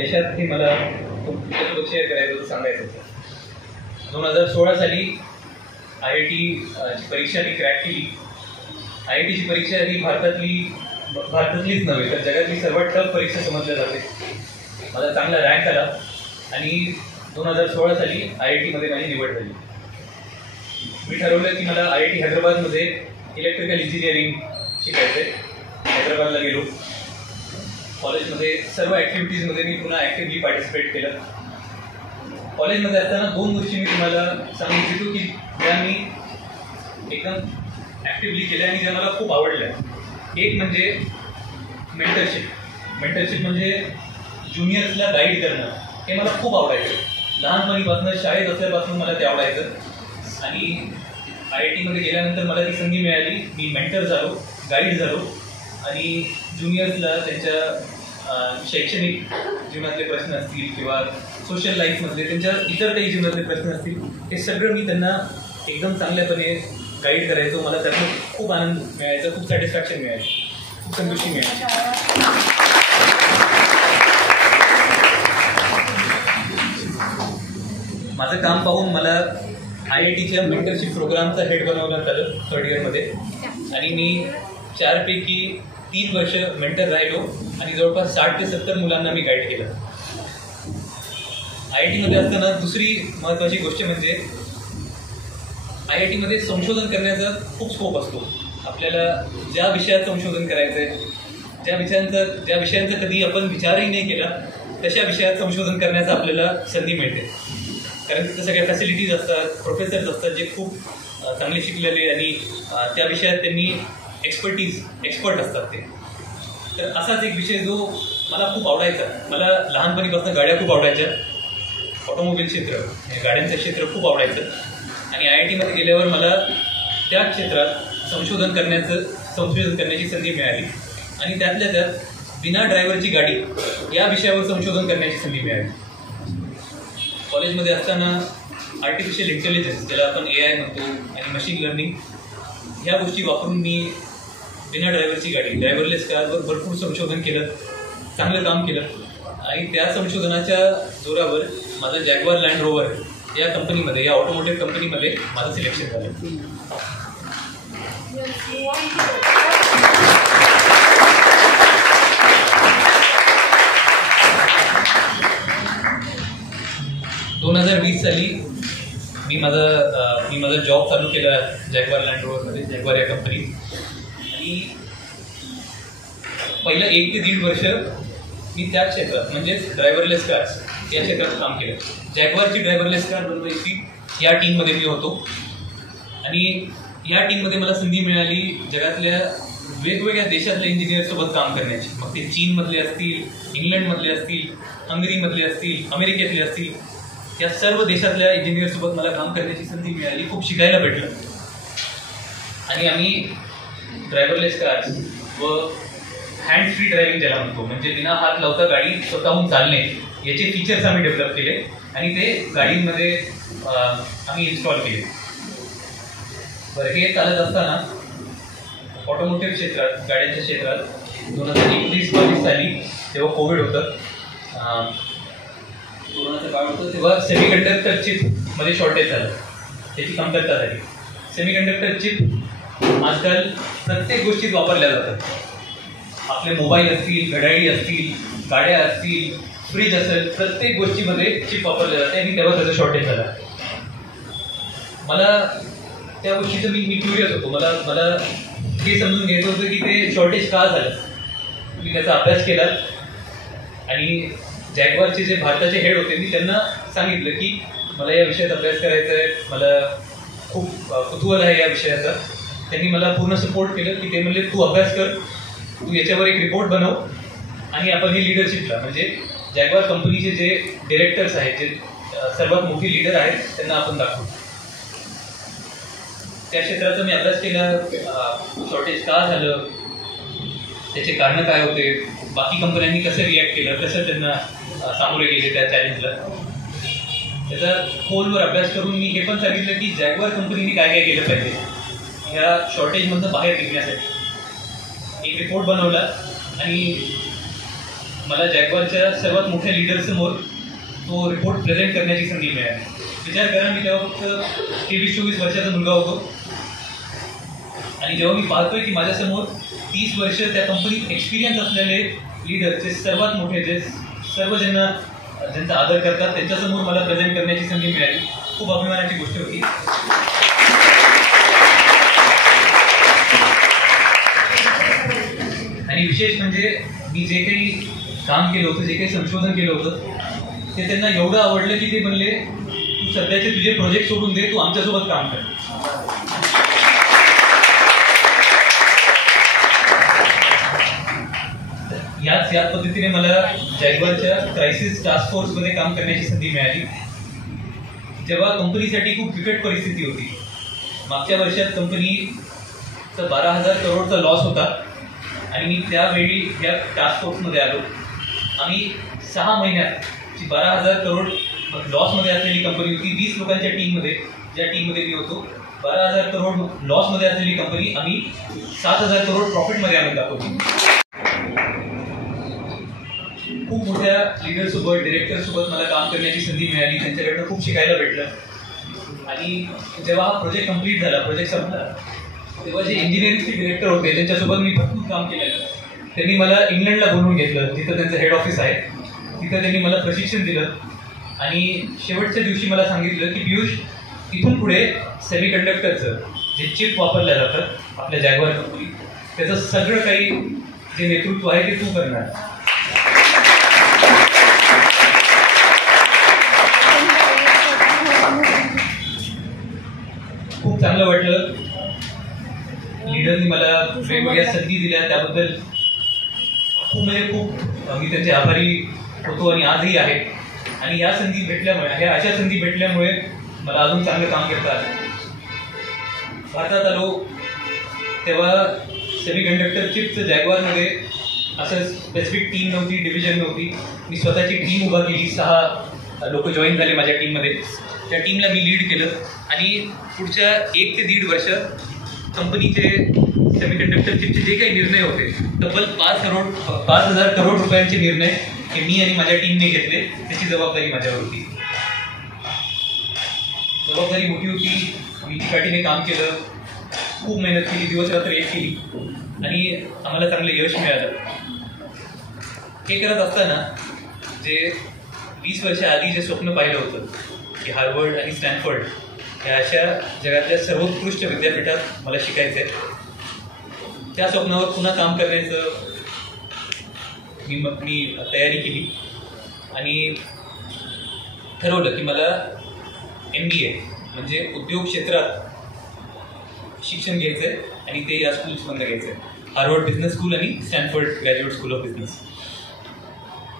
यशात हे मला तुमच्यासोबत शेअर करायचं होतं, सांगायचं होतं. 2016 साली IIT ची परीक्षा मी क्रॅक केली. IIT ची परीक्षा ही भारतातलीच नव्हे तर जगातली सर्वात टफ परीक्षा समजल्या जाते. मला चांगला रँक आला आणि 2016 साली IIT मध्ये माझी निवड झाली. मी ठरवलं की मला IIT हैदराबादमध्ये इलेक्ट्रिकल इंजिनिअरिंग शिकायचं आहे. हैदराबादला गेलो. कॉलेजमध्ये सर्व ॲक्टिव्हिटीजमध्ये मी पुन्हा ॲक्टिव्हली पार्टिसिपेट केलं. कॉलेजमध्ये असताना 2 गोष्टी मी तुम्हाला सांगू इच्छितो की ज्या मी एकदम ॲक्टिव्हली केल्या आणि ज्या मला खूप आवडल्या. एक म्हणजे मेंटरशिप म्हणजे ज्युनियर्सला गाईड करणं. हे मला खूप आवडायचं. लहानपणीपासून शाळेत असल्यापासून मला ते आवडायचं आणि IIT मध्ये गेल्यानंतर मला ती संधी मिळाली. मी मेंटर झालो, गाईड झालो आणि ज्युनियर्सला त्यांच्या शैक्षणिक जीवनातले प्रश्न असतील किंवा सोशल लाईफमधले त्यांच्या इतर काही जीवनातले प्रश्न असतील हे सगळं मी त्यांना एकदम चांगल्यापणे गाईड करायचो. मला त्यातून खूप आनंद मिळायचा, खूप सॅटिस्फॅक्शन मिळायचं, खूप संतुष्टी मिळायची. माझं काम पाहून मला IITच्या मेंटरशिप प्रोग्रामचा हेड बनवण्यात आलं 3rd इयरमध्ये आणि मी 4 पैकी 3 वर्ष मेंटर राहिलो आणि जवळपास 60 ते 70 मुलांना मी गाईड केलं. IIT मध्ये असताना दुसरी महत्त्वाची गोष्ट म्हणजे IIT मध्ये संशोधन करण्याचा खूप स्कोप असतो. आपल्याला ज्या विषयात संशोधन करायचं आहे, ज्या विषयांचा कधी आपण विचारही नाही केला तशा विषयात संशोधन करण्याचा आपल्याला संधी मिळते. कारण तिथं सगळ्या फॅसिलिटीज असतात, प्रोफेसर्स असतात जे खूप चांगले शिकलेले आणि त्या विषयात त्यांनी एक्सपर्ट असतात ते. तर असाच एक विषय जो मला खूप आवडायचा. मला लहानपणीपासून गाड्या खूप आवडायच्या. ऑटोमोबाईल क्षेत्र, गाड्यांचं क्षेत्र खूप आवडायचं आणि IIT मध्ये गेल्यावर मला त्या क्षेत्रात संशोधन करण्याची संधी मिळाली आणि त्यातल्या त्यात बिना ड्रायव्हरची गाडी या विषयावर संशोधन करण्याची संधी मिळाली. कॉलेजमध्ये असताना आर्टिफिशियल इंटेलिजन्स, ज्याला आपण AI म्हणतो, आणि मशीन लर्निंग ह्या गोष्टी वापरून मी बिना ड्रायव्हरची गाडी, ड्रायव्हरलेस कारवर भरपूर संशोधन केलं, चांगलं काम केलं आणि त्या संशोधनाच्या जोरावर माझं जॅग्वार लँड रोवर या कंपनीमध्ये, या ऑटोमोटिव्ह कंपनीमध्ये माझं सिलेक्शन झालं. दोन 2020 साली मी माझा जॉब चालू केला जॅग्वार लँड रोवरमध्ये, जॅग्वार या कंपनीत. आणि पहिलं 1 ते 1.5 वर्ष मी त्या क्षेत्रात म्हणजेच ड्रायव्हरलेस कार्स या क्षेत्रात काम केलं. जॅग्वारची ड्रायव्हरलेस कार बनवायची या टीममध्ये मी होतो आणि या टीममध्ये मला संधी मिळाली जगातल्या वेगवेगळ्या देशातल्या इंजिनियरसोबत काम करण्याची. मग ते चीनमधले असतील, इंग्लंडमधले असतील, हंगरीमधले असतील, अमेरिकेतले असतील, या सर्व देशातल्या इंजिनियरसोबत मला काम करण्याची संधी मिळाली. खूप शिकायला भेटलं आणि आम्ही ड्रायव्हरलेस कार्स व हँड फ्री ड्रायव्हिंग ज्याला म्हणतो, म्हणजे बिना हात लावता गाडी स्वतःहून चालणे, याचे फीचर्स आम्ही डेव्हलप केले आणि ते गाडींमध्ये आम्ही इन्स्टॉल केले. बरं, हे चालत असताना ऑटोमोटिव्ह क्षेत्रात, गाड्यांच्या क्षेत्रात 2021-22 साली तेव्हा कोविड होतं, कोरोनाचं काळ होतं, तेव्हा सेमीकंडक्टर चिपमध्ये शॉर्टेज झालं, त्याची कमतरता झाली. सेमीकंडक्टर चिप आजकाल प्रत्येक गोष्टीत वापरल्या जातात. आपले मोबाईल असतील, घड्याळी असतील, गाड्या असतील, फ्रीज असेल, प्रत्येक गोष्टीमध्ये चिप वापरल्या जाते आणि तेव्हा त्याचं शॉर्टेज झालं. मला त्या गोष्टीचं मी क्युरियस होतो. मला हे समजून घ्यायचं होतं की ते शॉर्टेज का झालं. मी त्याचा अभ्यास केला आणि जॅग्वारचे जे भारताचे हेड होते मी त्यांना सांगितलं की मला या विषयात अभ्यास करायचा आहे, मला खूप कुतूहल आहे या विषयाचा. त्यांनी मला पूर्ण सपोर्ट केलं की ते म्हणले तू अभ्यास कर, तू याच्यावर एक रिपोर्ट बनव आणि आपण हे लिडरशिपला, म्हणजे जॅग्वार कंपनीचे जे डिरेक्टर्स आहेत, जे सर्वात मोठी लीडर आहेत, त्यांना आपण दाखवू. त्या क्षेत्राचा मी अभ्यास केला. शॉर्टेज का झालं, त्याचे कारण काय होते, बाकी कंपन्यांनी कसं रिॲक्ट केलं, कसं त्यांना सामोरे गेले त्या चॅलेंजला, त्याचा खोलवर अभ्यास करून मी हे पण सांगितलं की जॅग्वार कंपनीने काय काय केलं पाहिजे ह्या शॉर्टेजमधनं बाहेर निघण्यासाठी. एक रिपोर्ट बनवला आणि मला जॅग्वारच्या सर्वात मोठ्या लीडरसमोर तो रिपोर्ट प्रेझेंट करण्याची संधी मिळाली. विचार करा, मी तेव्हा फक्त 23-24 वर्षाचा मुलगा होतो आणि जेव्हा मी पाहतोय की माझ्यासमोर 30 वर्ष त्या कंपनीत एक्सपिरियन्स असलेले लीडरचे सर्वात मोठे, जे सर्व ज्यांचा आदर करतात, त्यांच्यासमोर मला प्रेझेंट करण्याची संधी मिळाली. खूप अभिमानाची गोष्ट होती. आणि विशेष म्हणजे मी जे काही काम केलं होतं, जे काही संशोधन केलं होतं, ते त्यांना एवढं आवडलं की ते म्हणले, तू सध्याचे तुझे प्रोजेक्ट सोडून दे, तू आमच्यासोबत काम कर. याच पद्धतीने मला जॅग्वारच्या क्रायसिस टास्क फोर्समध्ये काम करण्याची संधी मिळाली. जेव्हा कंपनीसाठी खूप बिकट परिस्थिती होती. मागच्या वर्षात कंपनीचा 12,000 करोडचा लॉस होता आणि मी त्यावेळी या टास्क फोर्समध्ये आलो. आम्ही 6 महिन्यात जी 12,000 करोड लॉसमध्ये असलेली कंपनी होती, 20 लोकांच्या टीममध्ये, ज्या टीममध्ये मी होतो, 12,000 करोड लॉसमध्ये असलेली कंपनी आम्ही 7,000 करोड प्रॉफिटमध्ये आणून दाखवली. खूप मोठ्या लीडरसोबत, डिरेक्टरसोबत मला काम करण्याची संधी मिळाली. त्यांच्याकडनं खूप शिकायला भेटलं. आणि जेव्हा हा प्रोजेक्ट कंप्लीट झाला, प्रोजेक्ट संपला, तेव्हा जे इंजिनिअरिंगचे डिरेक्टर होते त्यांच्यासोबत मी भरपूर काम केलेलं. त्यांनी मला इंग्लंडला बोलवून घेतलं, जिथं त्यांचं हेड ऑफिस आहे. तिथं त्यांनी मला प्रशिक्षण दिलं आणि शेवटच्या दिवशी मला सांगितलं की पियुष, इथून पुढे सेमीकंडक्टरचं जे चिप वापरल्या जातात आपल्या जॅग्वार कंपनी, त्याचं सगळं काही जे नेतृत्व आहे ते तू करणार. खूप चांगलं वाटलं. लीडरनी मला वेगवेगळ्या संधी दिल्या, त्याबद्दल खूप मी त्यांचे आभारी होतो आणि आजही आहे. आणि या संधी भेटल्यामुळे, ह्या अशा संधी भेटल्यामुळे मला अजून चांगलं काम करता आलं. भारतात आलो तेव्हा सेमीकंडक्टर चिपचं जॅग्वारमध्ये असं स्पेसिफिक टीम नव्हती, डिव्हिजन नव्हती. मी स्वतःची टीम उभा केली. 6 लोक जॉईन झाले माझ्या टीममध्ये. त्या टीमला मी लीड केलं आणि पुढच्या 1 ते 1.5 वर्ष कंपनीचे सेमीकंडक्टर चिपचे जे काही निर्णय होते, तब्बल 5,000 करोड रुपयांचे निर्णय हे मी आणि माझ्या टीमने घेतले. त्याची जबाबदारी माझ्यावर होती. जबाबदारी मोठी होती. मी चिकाटीने काम केलं, खूप मेहनत केली, दिवस रात्र एक केली आणि आम्हाला चांगलं यश मिळालं. हे करत असताना जे 20 वर्ष आधी जे स्वप्न पाहिलं होतं की हार्वर्ड आणि स्टॅनफोर्ड ह्या अशा जगातल्या सर्वोत्कृष्ट विद्यापीठात मला शिकायचं आहे, त्या स्वप्नावर पुन्हा काम करण्याचं मी तयारी केली आणि ठरवलं की मला MBA म्हणजे उद्योग क्षेत्रात शिक्षण घ्यायचं आहे आणि ते या स्कूल्समधनं घ्यायचं आहे, हार्वर्ड बिझनेस स्कूल आणि Stanford graduate school of business.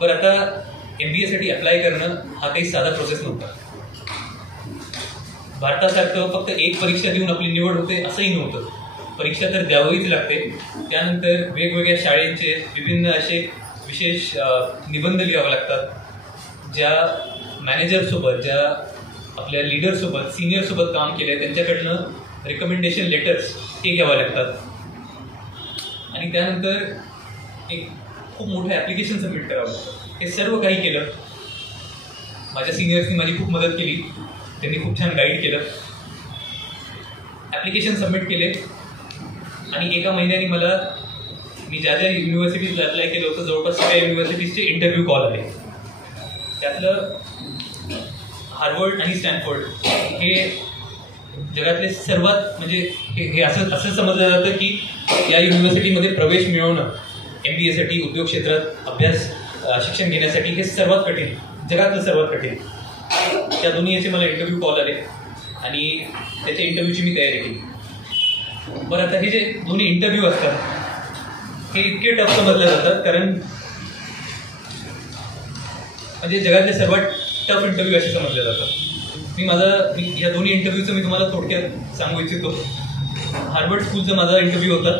बरं, आता MBAसाठी अप्लाय करणं हा काही साधा प्रोसेस नव्हता. भारतासारखं फक्त एक परीक्षा देऊन आपली निवड होते असंही नव्हतं. परीक्षा तर द्यावीच लागते. त्यानंतर वेगवेगळ्या शाळेचे विभिन्न असे विशेष निबंध लिहावे लागतात. ज्या मॅनेजरसोबत, ज्या आपल्या लीडरसोबत, सिनियरसोबत काम केलं आहे त्यांच्याकडनं रिकमेंडेशन लेटर्स हे घ्यावं लागतात. आणि त्यानंतर एक खूप मोठं ॲप्लिकेशन सबमिट करावं लागतं. हे सर्व काही केलं. माझ्या सिनियर्सनी माझी खूप मदत केली. त्यांनी खूप छान गाईड केलं. ॲप्लिकेशन सबमिट केले आणि एका महिन्याने मला मी ज्या ज्या युनिव्हर्सिटीजला अप्लाय केलं होतं जवळपास सगळ्या युनिव्हर्सिटीजचे इंटरव्ह्यू कॉल आले. त्यातलं हार्वर्ड आणि स्टॅनफोर्ड हे जगातले सर्वात म्हणजे हे असं समजलं जातं की या युनिव्हर्सिटीमध्ये प्रवेश मिळवणं MBAसाठी उद्योग क्षेत्रात शिक्षण घेण्यासाठी हे सर्वात कठीण, जगातलं सर्वात कठीण. त्या दोन्ही याचे मला इंटरव्ह्यू कॉल आले आणि त्याच्या इंटरव्ह्यूची मी तयारी केली. बरं, आता हे जे दोन्ही इंटरव्ह्यू असतात हे इतके टफ समजले जातात कारण म्हणजे जगातले सर्वात टफ इंटरव्ह्यू असे समजले जातात. मी या दोन्ही इंटरव्ह्यूचं मी तुम्हाला थोडक्यात सांगू इच्छितो. हार्वर्ड स्कूलचा माझा इंटरव्ह्यू होता,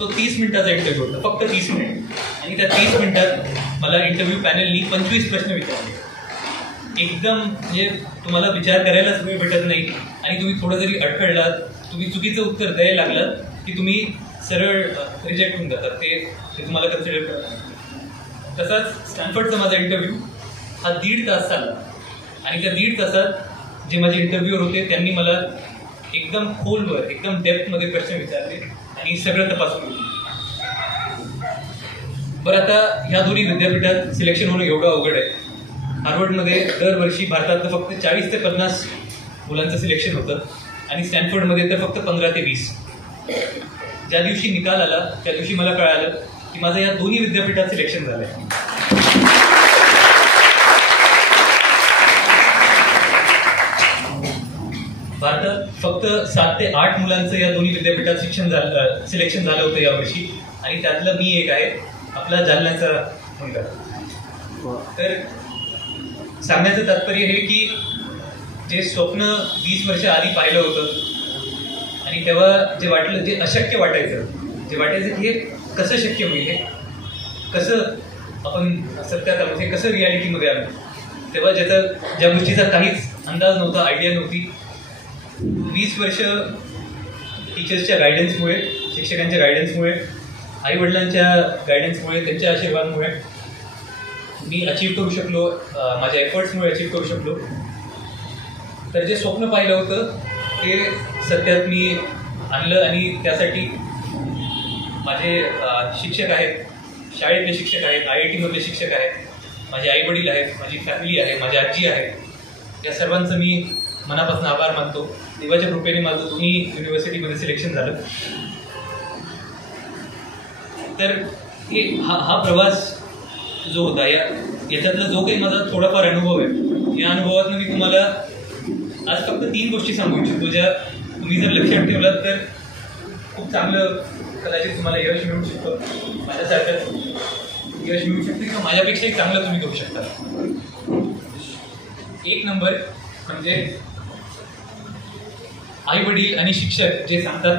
तो 30 मिनिटाचा इंटरव्ह्यू होता, फक्त 30 मिनिट. आणि त्या 30 मिनिटात मला इंटरव्ह्यू पॅनलनी 25 प्रश्न विचारले. एकदम म्हणजे तुम्हाला विचार करायलाच वेळ भेटत नाही आणि तुम्ही थोडं जरी अडखळलात, तुम्ही चुकीचं उत्तर द्यायला लागलात की तुम्ही सरळ रिजेक्ट होऊन जातात. ते तुम्हाला कन्सिडर करतात. तसाच स्टॅनफर्डचा माझा इंटरव्ह्यू हा 1.5 तास चालला आणि त्या 1.5 तासात जे माझे इंटरव्ह्यूअर होते त्यांनी मला एकदम खोलवर एकदम डेप्थमध्ये प्रश्न विचारले आणि सगळं तपासून घेतलं. बरं, आता ह्या दोन्ही विद्यापीठात सिलेक्शन होणं एवढं अवघड आहे. हार्वर्डमध्ये दरवर्षी भारतातलं फक्त 40 ते 50 मुलांचं सिलेक्शन होतं आणि स्टॅनफोर्डमध्ये तर फक्त 15 ते 20. ज्या दिवशी निकाल आला त्या दिवशी मला कळालं की माझं या दोन्ही विद्यापीठात सिलेक्शन झालंय. भारतात फक्त 7 ते 8 मुलांचं या दोन्ही विद्यापीठात सिलेक्शन झालं होतं यावर्षी आणि त्यातलं मी एक आहे, आपला जालन्याचा मुलगा. तर सांगण्याचं तात्पर्य हे की जे स्वप्न 20 वर्ष आधी पाहिलं होतं आणि तेव्हा जे वाटलं, जे अशक्य वाटायचं, जे वाटायचं की हे कसं शक्य होईल, हे कसं आपण सत्यात आलो, हे कसं रियालिटीमध्ये आलं, तेव्हा ज्या गोष्टीचा काहीच अंदाज नव्हता, आयडिया नव्हती. 20 वर्ष टीचर्सच्या गायडन्समुळे, शिक्षकांच्या गायडन्समुळे, आईवडिलांच्या गायडन्समुळे, त्यांच्या आशीर्वादामुळे मी अचीव्ह करू शकलो, माझ्या एफर्ट्समुळे अचीव्ह करू शकलो. तर जे स्वप्न पाहिलं होतं ते सत्यात मी आणलं आणि त्यासाठी माझे शिक्षक आहेत, शाळेतले शिक्षक आहेत, IIT मधले शिक्षक आहेत, माझे आईवडील आहेत, माझी फॅमिली आहे, माझी आजी आहे, या सर्वांचं मी मनापासून आभार मानतो. देवाच्या कृपेने माझं दोन्ही युनिव्हर्सिटीमध्ये सिलेक्शन झालं. तर हा प्रवास जो होता, याच्यातला जो काही माझा थोडाफार अनुभव आहे, या अनुभवातून मी तुम्हाला आज फक्त 3 गोष्टी सांगू इच्छितो, ज्या तुम्ही जर लक्षात ठेवलात तर खूप चांगलं कदाचित तुम्हाला यश मिळू शकतं, माझ्यासारखं यश मिळू शकतं किंवा माझ्यापेक्षाही चांगलं तुम्ही करू शकता. 1 नंबर म्हणजे आईवडील आणि शिक्षक जे सांगतात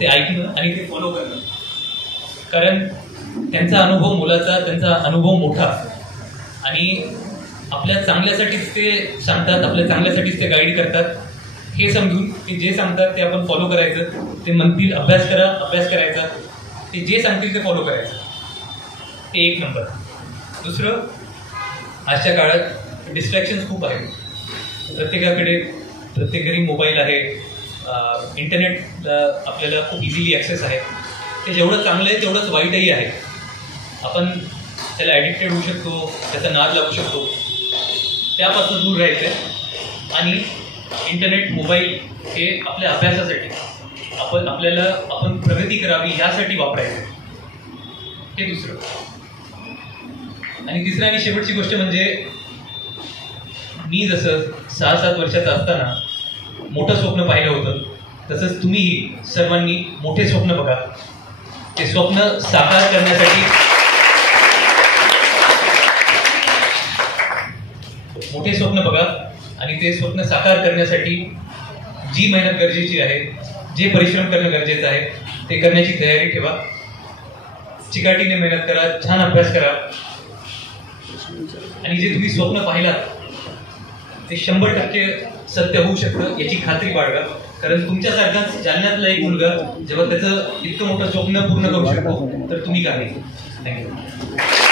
ते ऐकणं आणि ते फॉलो करणं. कारण त्यांचा अनुभव मोलाचा, त्यांचा अनुभव मोठा आणि आपल्या चांगल्यासाठीच ते सांगतात, आपल्या चांगल्यासाठीच ते गाईड करतात. हे समजून ते जे सांगतात ते आपण फॉलो करायचं. ते म्हणतील अभ्यास करा, अभ्यास करायचा. ते जे सांगतील ते फॉलो करायचं. हे 1 नंबर. दुसरं, आजच्या काळात डिस्ट्रॅक्शन्स खूप आहेत. प्रत्येक घरी मोबाईल आहे, इंटरनेट आपल्याला खूप इझिली ॲक्सेस आहे. ते जेवढं चांगलं आहे तेवढंच वाईटही आहे. आपण त्याला ॲडिक्टेड होऊ शकतो, त्याचा नाद लागू शकतो. त्यापासून दूर राहायचं आहे आणि इंटरनेट, मोबाईल हे आपल्या अभ्यासासाठी, आपण प्रगती करावी यासाठी वापरायचं. हे दुसरं. आणि तिसरं आणि शेवटची गोष्ट म्हणजे मी जसं 6-7 वर्षाचा असताना मोठं स्वप्न पाहिलं होतं, तसंच तुम्हीही सर्वांनी मोठे स्वप्न बघा. ते स्वप्न साकार करण्यासाठी मोठे स्वप्न बघा आणि ते स्वप्न साकार करण्यासाठी जी मेहनत गरजेची आहे, जे परिश्रम करणं गरजेचं आहे, ते करण्याची तयारी ठेवा. चिकाटीने मेहनत करा, छान अभ्यास करा आणि जे तुम्ही स्वप्न पाहिलात ते 100% सत्य होऊ शकतं याची खात्री बाळगा. कारण तुमच्यासारखाच जालन्यातला एक मुलगा जेव्हा त्याचं इतकं मोठं स्वप्न पूर्ण करू शकतो तर तुम्ही का नाही. थँक्यू.